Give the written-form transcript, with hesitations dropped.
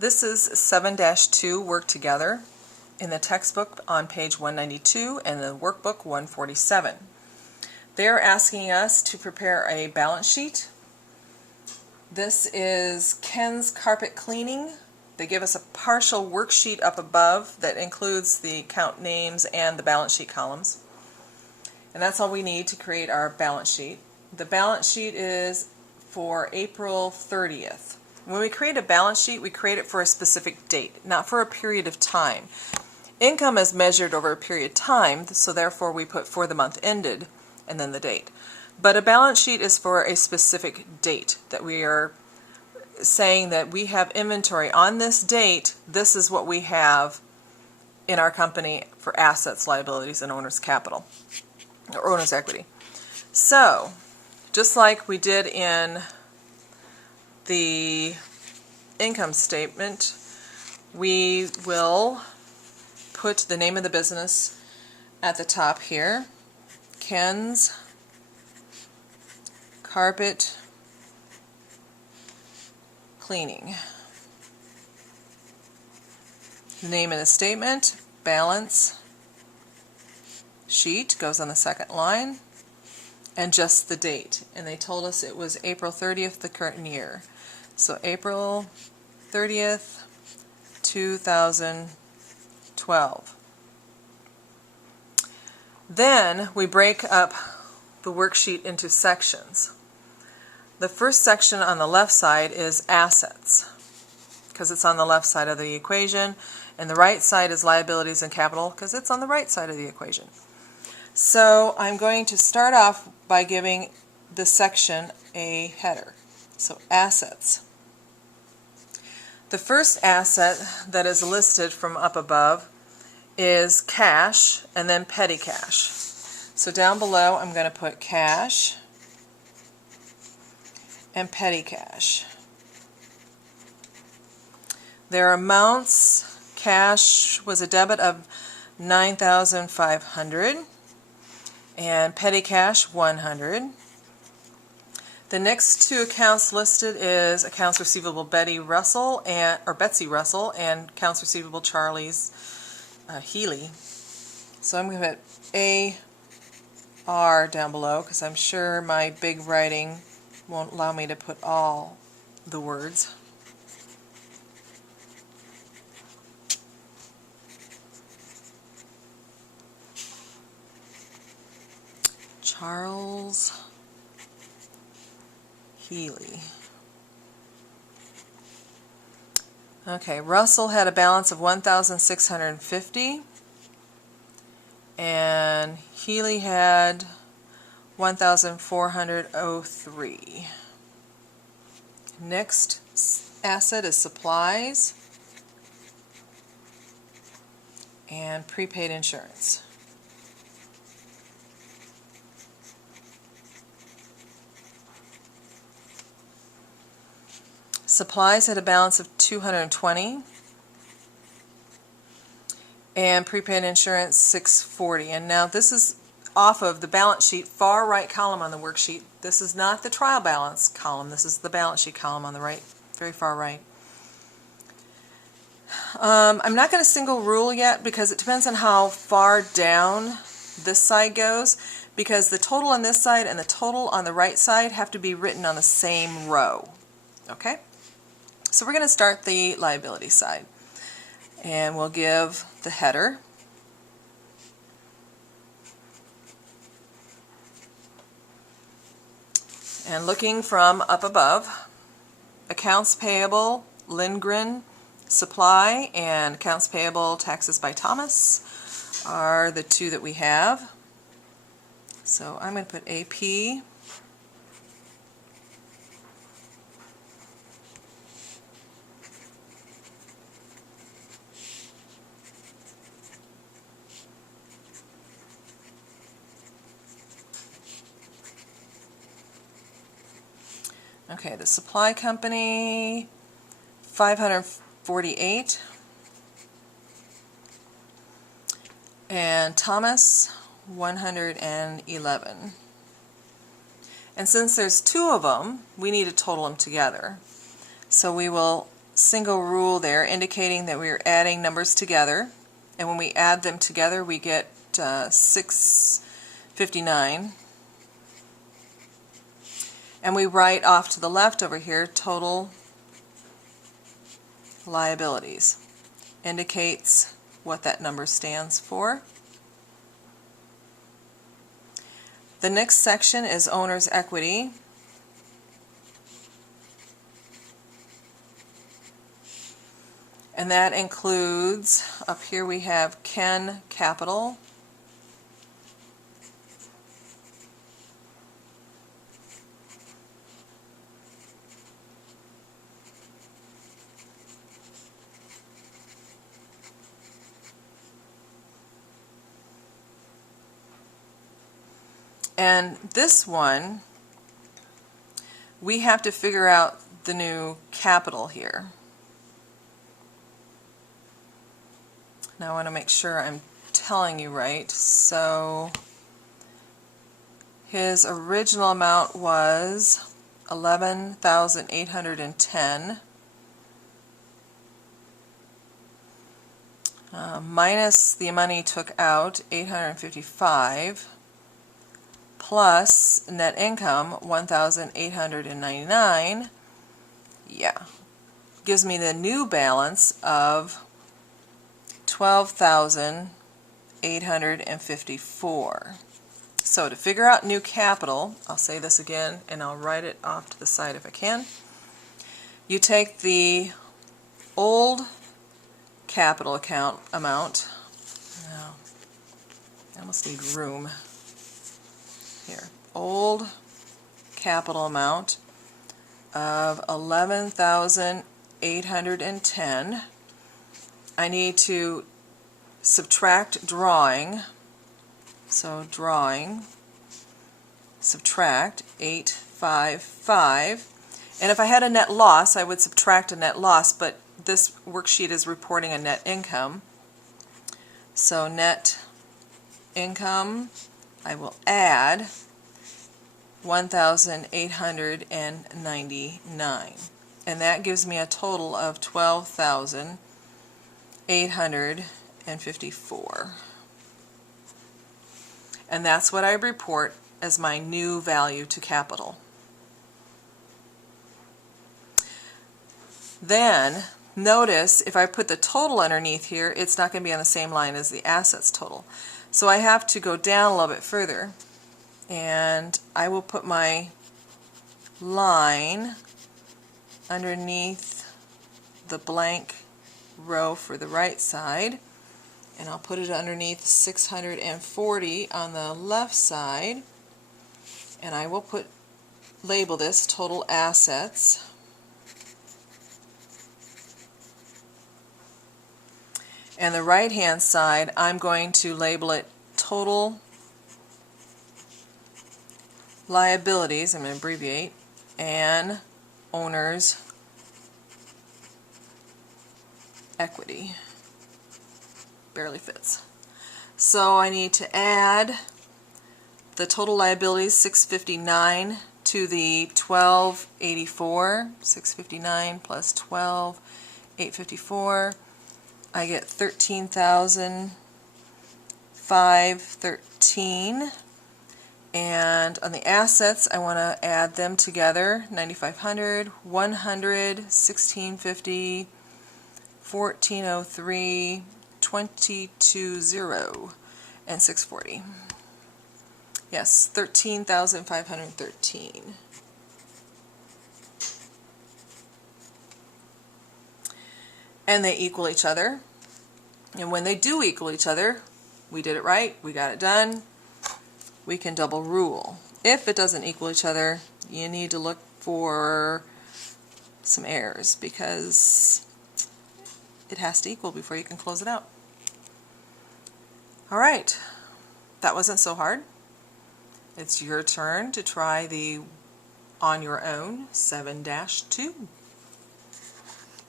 This is 7-2 Work Together in the textbook on page 192 and the workbook 147. They're asking us to prepare a balance sheet. This is Ken's Carpet Cleaning. They give us a partial worksheet up above that includes the account names and the balance sheet columns. And that's all we need to create our balance sheet. The balance sheet is for April 30th. When we create a balance sheet, we create it for a specific date, not for a period of time. Income is measured over a period of time, so therefore we put for the month ended and then the date. But a balance sheet is for a specific date that we are saying that we have inventory on this date. This is what we have in our company for assets, liabilities, and owner's capital or owner's equity. So just like we did in the income statement, we will put the name of the business at the top here, Ken's Carpet Cleaning. The name of the statement, balance sheet, goes on the second line, and just the date. And they told us it was April 30th, the current year. So April 30th, 2012. Then we break up the worksheet into sections. The first section on the left side is assets, because it's on the left side of the equation, and the right side is liabilities and capital, because it's on the right side of the equation. So I'm going to start off by giving this section a header. So assets. The first asset that is listed from up above is cash and then petty cash. So down below I'm going to put cash and petty cash. Their amounts: cash was a debit of $9,500 and petty cash $100. The next two accounts listed is accounts receivable Betsy Russell and accounts receivable Charles Healy. So I'm going to put AR down below because I'm sure my big writing won't allow me to put all the words. Charles Healy. Okay, Russell had a balance of $1,650 and Healy had $1,403. Next asset is supplies and prepaid insurance. Supplies had a balance of $220 and prepaid insurance $640. And now this is off of the balance sheet, far right column on the worksheet. This is not the trial balance column. This is the balance sheet column on the right, very far right. I'm not going to single rule yet because it depends on how far down this side goes, because the total on this side and the total on the right side have to be written on the same row. Okay? So we're going to start the liability side, and we'll give the header. And looking from up above, accounts payable Lindgren Supply and accounts payable Taxes by Thomas are the two that we have. So I'm going to put AP. Okay, the supply company, 548, and Thomas, 111. And since there's two of them, we need to total them together. So we will single rule there indicating that we are adding numbers together, and when we add them together we get 659. And we write off to the left over here total liabilities. Indicates what that number stands for. The next section is owner's equity. And that includes, up here we have Ken Capital. And this one, we have to figure out the new capital here. Now I want to make sure I'm telling you right. So his original amount was 11,810 minus the money he took out, 855, plus net income 1,899. Yeah, gives me the new balance of 12,854. So to figure out new capital, I'll say this again and I'll write it off to the side if I can. You take the old capital account amount. No, I almost need room here. Old capital amount of 11,810. I need to subtract drawing, so drawing, subtract 855, and if I had a net loss I would subtract a net loss, but this worksheet is reporting a net income, so net income I will add 1,899, and that gives me a total of 12,854. And that's what I report as my new value to capital. Then notice if I put the total underneath here, it's not going to be on the same line as the assets total. So I have to go down a little bit further, and I will put my line underneath the blank row for the right side, and I'll put it underneath 640 on the left side, and I will label this total assets. And the right hand side I'm going to label it total liabilities, I'm going to abbreviate, and owner's equity. Barely fits. So I need to add the total liabilities 659 to the 1284. 659 plus 12,854. I get 13,513. And on the assets, I want to add them together: 9,500, 100, 1650, 1403, 220, and 640. Yes, 13,513. And they equal each other. And when they do equal each other, we did it right, we got it done. We can double rule. If it doesn't equal each other, you need to look for some errors, because it has to equal before you can close it out. Alright, that wasn't so hard. It's your turn to try the on your own 7-2.